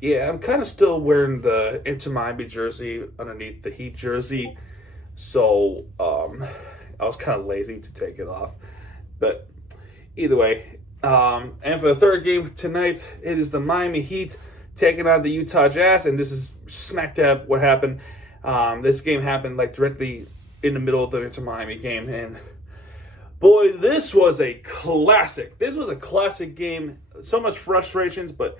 Yeah, I'm kind of still wearing the Inter Miami jersey underneath the Heat jersey, so I was kind of lazy to take it off. But either way, and for the third game tonight, it is the Miami Heat taking on the Utah Jazz, and this is smack dab what happened. This game happened like directly in the middle of the Inter Miami game, and boy, this was a classic. This was a classic game. So much frustrations, but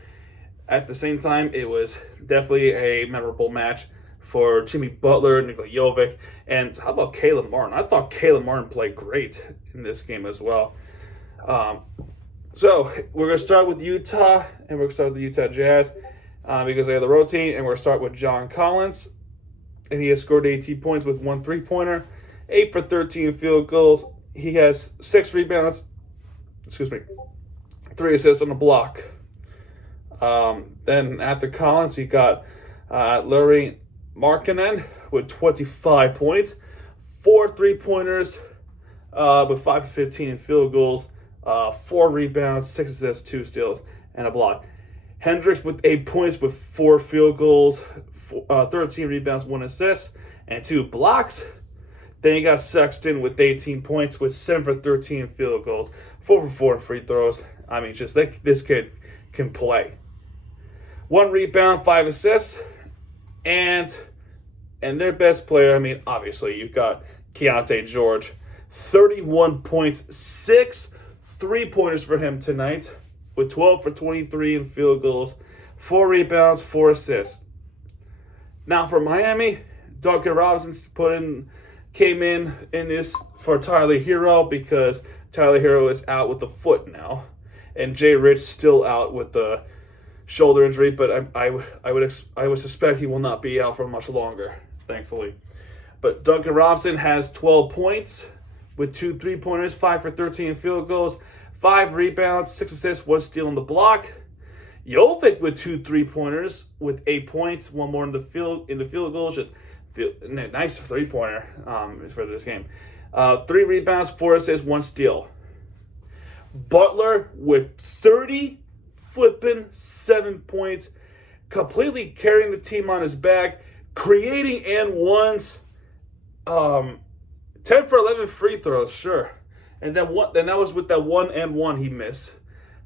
at the same time, it was definitely a memorable match for Jimmy Butler, Nikola Jovic, and how about Caleb Martin? I thought Caleb Martin played great in this game as well. Um, so we're going to start with Utah, and we're going to start with the Utah Jazz because they have the road team, and we're going to start with John Collins, and he has scored 18 points with 1 3-pointer, 8 for 13 field goals. He has 6 rebounds, 3 assists on the block. Then after Collins, you got Lauri Markkanen with 25 points, 4 3-pointers with 5 for 15 in field goals, 4 rebounds, 6 assists, 2 steals, and a block. Hendricks with 8 points with 4 field goals, 13 rebounds, 1 assist, and 2 blocks. Then you got Sexton with 18 points with 7 for 13 field goals, 4 for 4 in free throws. I mean, just this kid can play. 1 rebound, 5 assists, and their best player, I mean, obviously, you've got Keontae George. 31 points, 6 3-pointers for him tonight, with 12 for 23 in field goals, 4 rebounds, 4 assists. Now for Miami, Duncan Robinson came in this for Tyler Hero because Tyler Hero is out with the foot now, and Jay Rich still out with the shoulder injury, but I would suspect he will not be out for much longer, thankfully. But Duncan Robinson has 12 points with 2 3-pointers, 5 for 13 field goals, 5 rebounds, 6 assists, 1 steal on the block. Jovic with 2 3-pointers with 8 points, 1 more in the field goals. Just nice 3-pointer for this game. 3 rebounds, 4 assists, 1 steal. Butler with 7 points, completely carrying the team on his back, creating and ones. 10 for 11 free throws, sure. And then that was with that 1 and 1 he missed.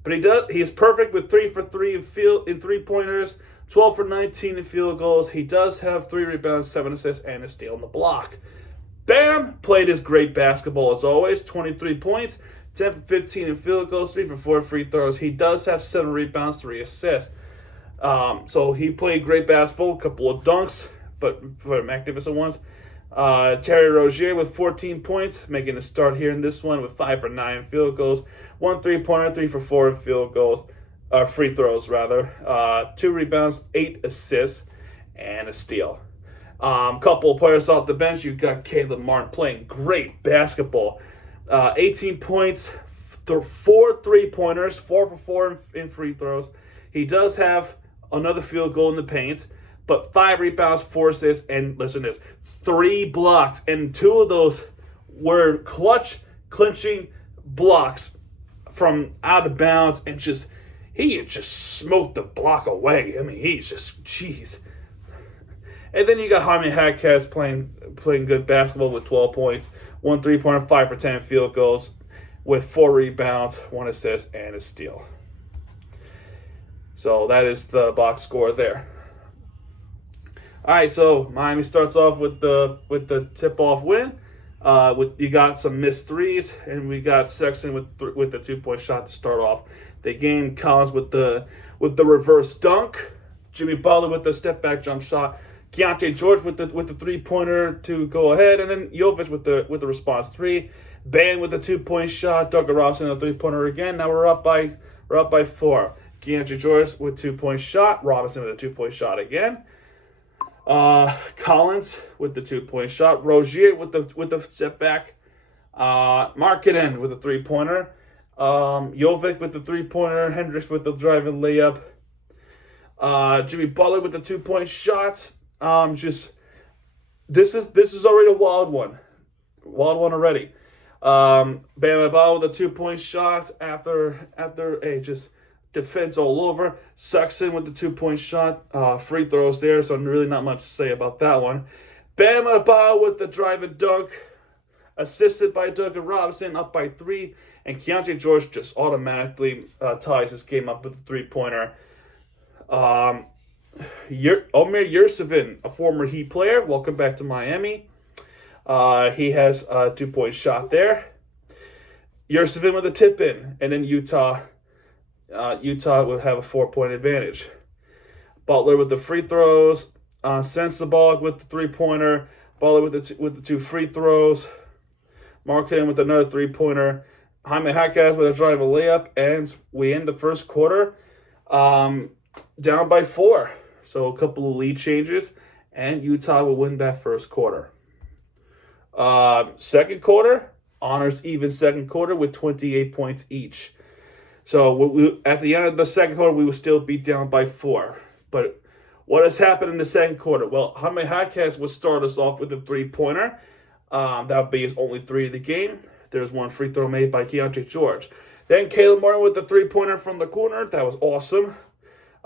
But he is perfect with 3 for 3 in 3-pointers, 12 for 19 in field goals. He does have 3 rebounds, 7 assists, and a steal on the block. Bam played his great basketball as always, 23 points, 10 for 15 in field goals, 3 for 4 free throws. He does have 7 rebounds, 3 assists. So he played great basketball, a couple of dunks, but for magnificent ones. Terry Rozier with 14 points, making a start here in this one with 5 for 9 field goals, 1 3-pointer, 3 for 4 in field goals, free throws rather, 2 rebounds, 8 assists, and a steal. Couple of players off the bench. You've got Caleb Martin playing great basketball, 18 points, 4 3-pointers, 4 for 4 in free throws. He does have another field goal in the paint, but 5 rebounds, 4 assists, and listen to this, 3 blocks, and 2 of those were clinching blocks from out of bounds, and he just smoked the block away. I mean, he's just, jeez. And then you got Jaime Jaquez playing good basketball with 12 points, 1 3-pointer, 5 for 10 field goals, with 4 rebounds, 1 assist, and a steal. So that is the box score there. All right, so Miami starts off with the tip-off win. You got some missed threes, and we got Sexton with the 2-point shot to start off the game. Collins with the reverse dunk. Jimmy Butler with the step-back jump shot. Keontae George with the 3-pointer to go ahead, and then Jovic with the response 3. Bam with the 2-point shot. Duncan Robinson a 3-pointer again. Now we're up by 4. Keontae George with 2-point shot. Robinson with a 2-point shot again. Collins with the 2-point shot. Rozier with the step back. Markkanen with a 3-pointer. Jovic with the 3-pointer. Hendricks with the driving layup. Jimmy Butler with the 2-point shot. This is already a wild one already. Bam Adebayo with a 2-point shot after just defense all over. Sexton with the 2-point shot. Free throws there, so really not much to say about that one. Bam Adebayo with the drive and dunk. Assisted by Duncan Robinson, up by 3. And Keontae George just automatically ties this game up with a 3-pointer. Omer Yurtseven, a former Heat player, welcome back to Miami. He has a 2-point shot there. Yurtseven with a tip-in, and then Utah would have a 4-point advantage. Butler with the free throws. Sensabaugh with the 3-pointer. Butler with the 2 free throws. Markkanen with another 3-pointer. Jaime Jaquez with a drive, a layup, and we end the first quarter down by 4. So a couple of lead changes, and Utah will win that first quarter. Second quarter, honors even second quarter with 28 points each. So at the end of the second quarter, we will still be down by 4. But what has happened in the second quarter? Well, Jaime Jaquez would start us off with a 3-pointer. That would be his only 3 of the game. There's one free throw made by Keontae George. Then Caleb Martin with the 3-pointer from the corner. That was awesome.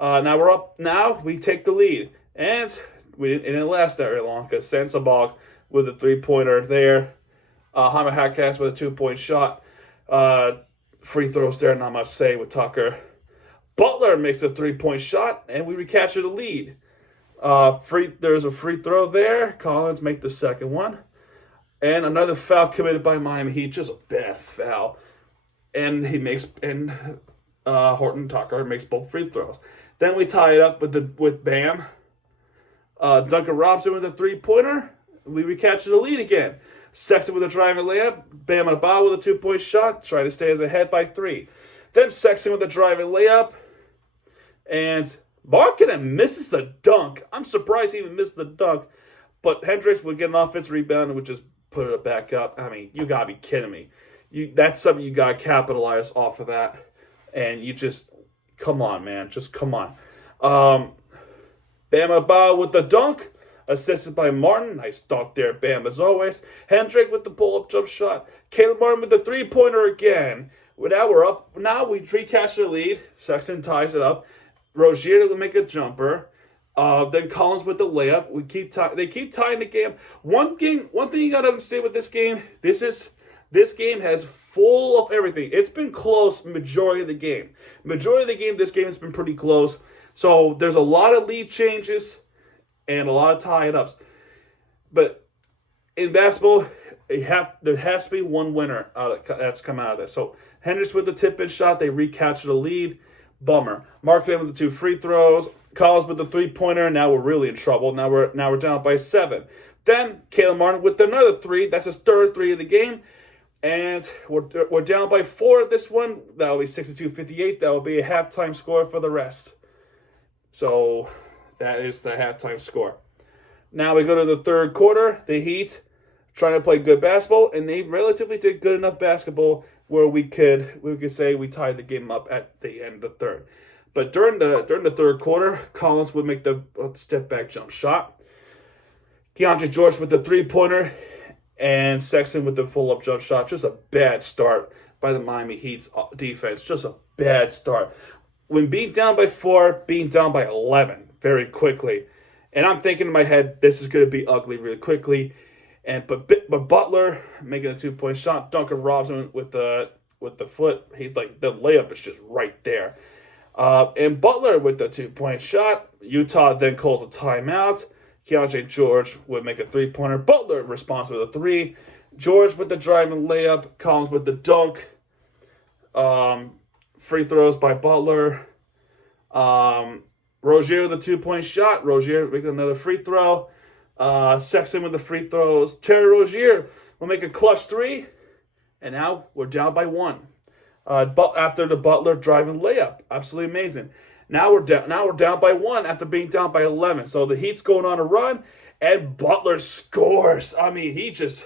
Now we're up. Now we take the lead. And it didn't last that very long because Sensabaugh with a 3-pointer there. Jaime Jaquez with a 2-point shot. Free throws there, not much to say with Tucker. Butler makes a 3-point shot, and we recapture the lead. There's a free throw there. Collins make the second one. And another foul committed by Miami Heat, just a bad foul. And Horton Tucker makes both free throws. Then we tie it up with Bam. Duncan Robinson with a 3-pointer. We recapture the lead again. Sexton with a driving layup. Bam Adebayo with a 2-point shot. Try to stay as ahead by 3. Then Sexton with a driving layup. And Markkanen misses the dunk. I'm surprised he even missed the dunk. But Hendricks would get an offensive rebound and would just put it back up. I mean, you gotta be kidding me. That's something you gotta capitalize off of that. And you just, come on, man. Just come on. Bam Adebayo with the dunk. Assisted by Martin. Nice dunk there, Bam, as always. Hendrick with the pull-up jump shot. Caleb Martin with the 3-pointer again. Well, now we're up. Now we recapture the lead. Sexton ties it up. Rozier will make a jumper. Then Collins with the layup. They keep tying the game. One thing you gotta understand with this game. This game has full of everything. It's been close majority of the game. This game has been pretty close. So there's a lot of lead changes and a lot of tie-ups. But in basketball, there has to be one winner that's come out of this. So Hendricks with the tip-in shot, they recapture the lead. Bummer. Markkanen with the 2 free throws. Collins with the 3-pointer. Now we're really in trouble. Now we're down by 7. Then Caleb Martin with another 3. That's his third 3 of the game. And we're down by 4 at this one. That will be 62-58. That will be a halftime score for the rest. So that is the halftime score. Now we go to the third quarter. The Heat trying to play good basketball, and they relatively did good enough basketball where we could say we tied the game up at the end of the third. But during the third quarter, Collins would make the step back jump shot. Keontae George with the 3-pointer, and Sexton with the pull-up jump shot. Just a bad start by the Miami Heat's defense. Just a bad start. When being down by 4, being down by 11 very quickly. And I'm thinking in my head, this is going to be ugly really quickly. But Butler making a 2-point shot. Duncan Robinson with the foot. The layup is just right there. And Butler with the 2-point shot. Utah then calls a timeout. Keontae George would make a 3-pointer. Butler responds with a 3. George with the driving layup. Collins with the dunk. Free throws by Butler. Rozier with a 2-point shot. Rozier making another free throw. Sexton with the free throws. Terry Rozier will make a clutch 3. And now we're down by 1. After the Butler driving layup. Absolutely amazing. Now we're down by 1 after being down by 11. So the Heat's going on a run, and Butler scores. I mean, he just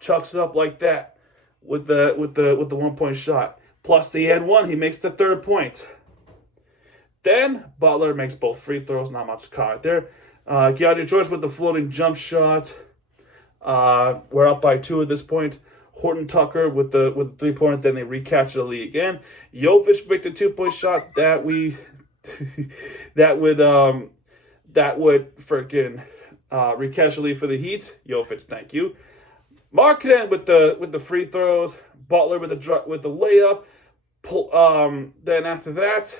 chucks it up like that with the 1-point shot. Plus the and 1, he makes the 3rd point. Then Butler makes both free throws. Not much caught there. Keontae George with the floating jump shot. We're up by 2 at this point. Horton Tucker with the 3-pointer. Then they recapture the lead again. Jovic make the 2-point shot that would freaking recapture the lead for the Heat. Jovic, thank you. Markkanen with the free throws. Butler with the layup. Then after that,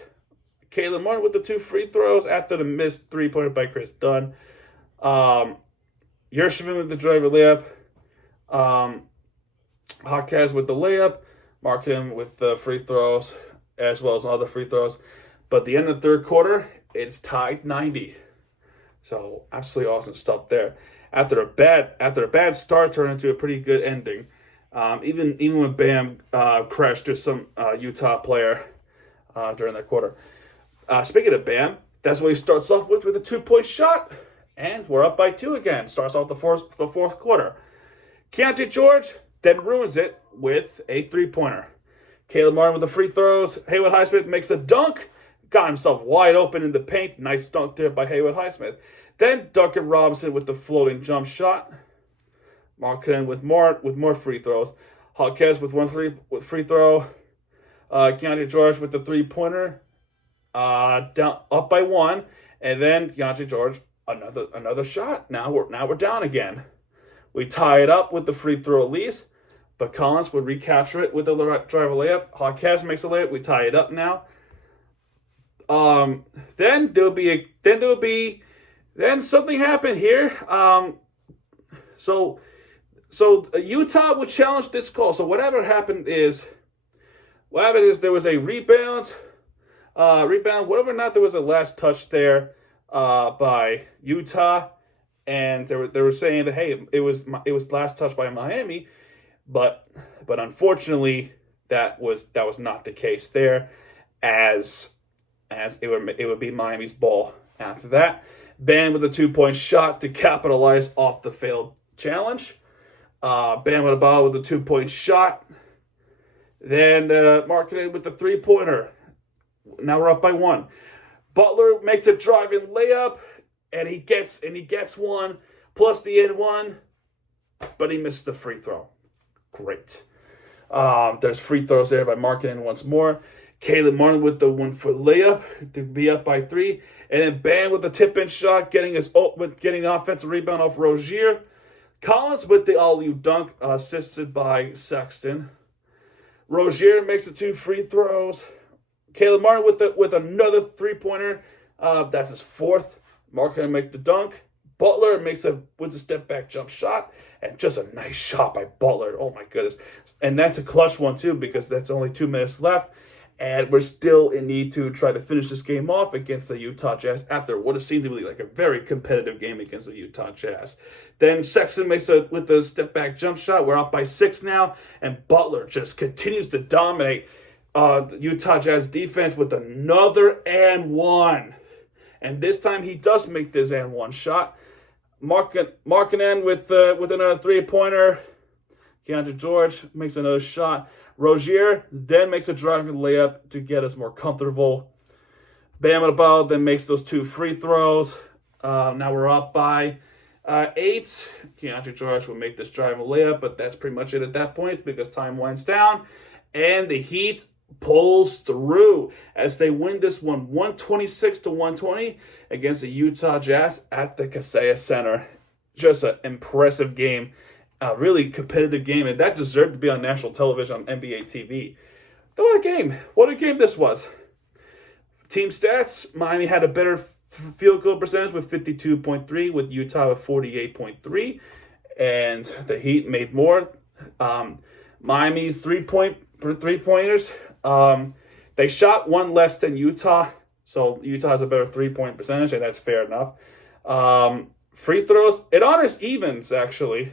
Caleb Martin with the 2 free throws after the missed 3-pointer by Chris Dunn. Yershvin with the driver layup. Hawkes with the layup. Markkanen with the free throws as well as other free throws. But at the end of the third quarter, it's tied 90. So absolutely awesome stuff there. After a bad start, turned into a pretty good ending. Even when Bam crashed to some Utah player during that quarter. Speaking of Bam, that's what he starts off with a 2-point shot, and we're up by 2 again. Starts off the fourth quarter. Keontae George then ruins it with a 3-pointer. Caleb Martin with the free throws. Haywood Highsmith makes a dunk. Got himself wide open in the paint. Nice dunk there by Haywood Highsmith. Then Duncan Robinson with the floating jump shot. Markkanen with more free throws. Hawkes with free throw. Keontae George with the 3-pointer. Down up by 1, and then Keontae George another shot. Now we're down again. We tie it up with the free throw at least, but Collins would recapture it with the driver layup. Hawkes makes a layup. We tie it up now. Then something happened here. So Utah would challenge this call. So what happened is there was a rebound, whatever or not there was a last touch there by Utah, and they were saying that, hey, it was last touch by Miami, but unfortunately that was not the case there, as it would be Miami's ball after that. Bam with a 2-point shot to capitalize off the failed challenge. Bam with a ball with a 2-point shot. Then Markkanen with the 3-pointer. Now we're up by 1. Butler makes a driving layup, and he gets one plus the end one, but he missed the free throw. Great. There's free throws there by Markkanen once more. Caleb Martin with the 1-foot layup to be up by 3, and then Bam with the tip-in shot, getting the offensive rebound off Rozier. Collins with the alley-oop dunk, assisted by Sexton. Rozier makes the 2 free throws. Caleb Martin with another 3-pointer. That's his 4th. Markkanen make the dunk. Butler makes with a step-back jump shot, and just a nice shot by Butler. Oh my goodness! And that's a clutch one too, because that's only 2 minutes left, and we're still in need to try to finish this game off against the Utah Jazz after what it seemed to be like a very competitive game against the Utah Jazz. Then Sexton makes with a step-back jump shot. We're up by 6 now, and Butler just continues to dominate the Utah Jazz defense with another and 1. And this time he does make this and 1 shot. Markkanen with another 3-pointer. Keontae George makes another shot. Rozier then makes a driving layup to get us more comfortable. Bam Adebayo then makes those 2 free throws. Now we're up by 8. Keontae George will make this driving layup, but that's pretty much it at that point because time winds down. And the Heat pulls through as they win this one 126-120 against the Utah Jazz at the Kaseya Center. Just an impressive game, a really competitive game, and that deserved to be on national television on NBA TV. What a game! What a game this was. Team stats: Miami had a better field goal percentage with 52.3, with Utah with 48.3, and the Heat made more. Miami's three-pointers. They shot 1 less than Utah, so Utah has a better 3-point percentage, and that's fair enough. Free throws, it honors evens actually,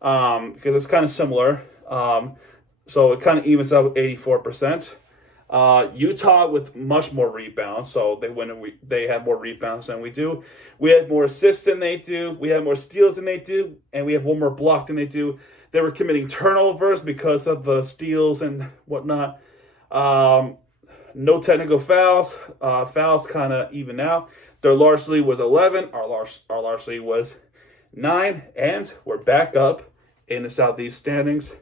because it's kind of similar. So it kind of evens out with 84%. Utah with much more rebounds, so they have more rebounds than we do. We had more assists than they do. We had more steals than they do, and we have 1 more block than they do. They were committing turnovers because of the steals and whatnot. No technical fouls. Fouls kind of even out. Their largely was 11. Our largely was 9. And we're back up in the Southeast standings.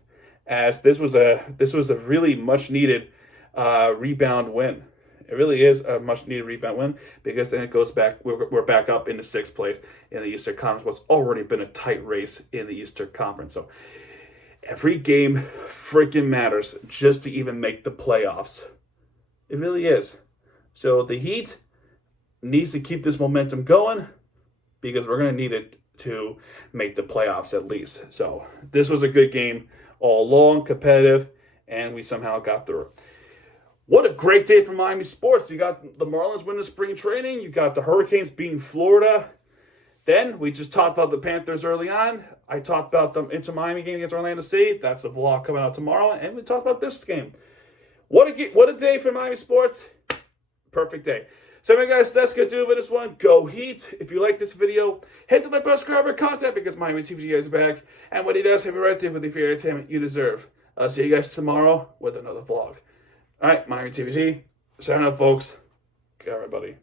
as this was a really much needed rebound win. It really is a much needed rebound win because then it goes back. We're back up into sixth place in the Eastern Conference. What's already been a tight race in the Eastern Conference. So every game freaking matters just to even make the playoffs. It really is. So the Heat needs to keep this momentum going because we're going to need it to make the playoffs at least. So this was a good game all along, competitive, and we somehow got through. What a great day for Miami sports. You got the Marlins winning spring training. You got the Hurricanes beating Florida. Then we just talked about the Panthers early on. I talked about the Inter Miami game against Orlando City. That's the vlog coming out tomorrow. And we talked about this game. What a day for Miami sports. Perfect day. So anyway, guys, that's going to do it for this one. Go Heat. If you like this video, hit the like button, subscribe, and content because Miami TV is back. And what he does, he'll be right there with the fair entertainment you deserve. I'll see you guys tomorrow with another vlog. All right, Miami TVG. Sign up, folks. Good, everybody.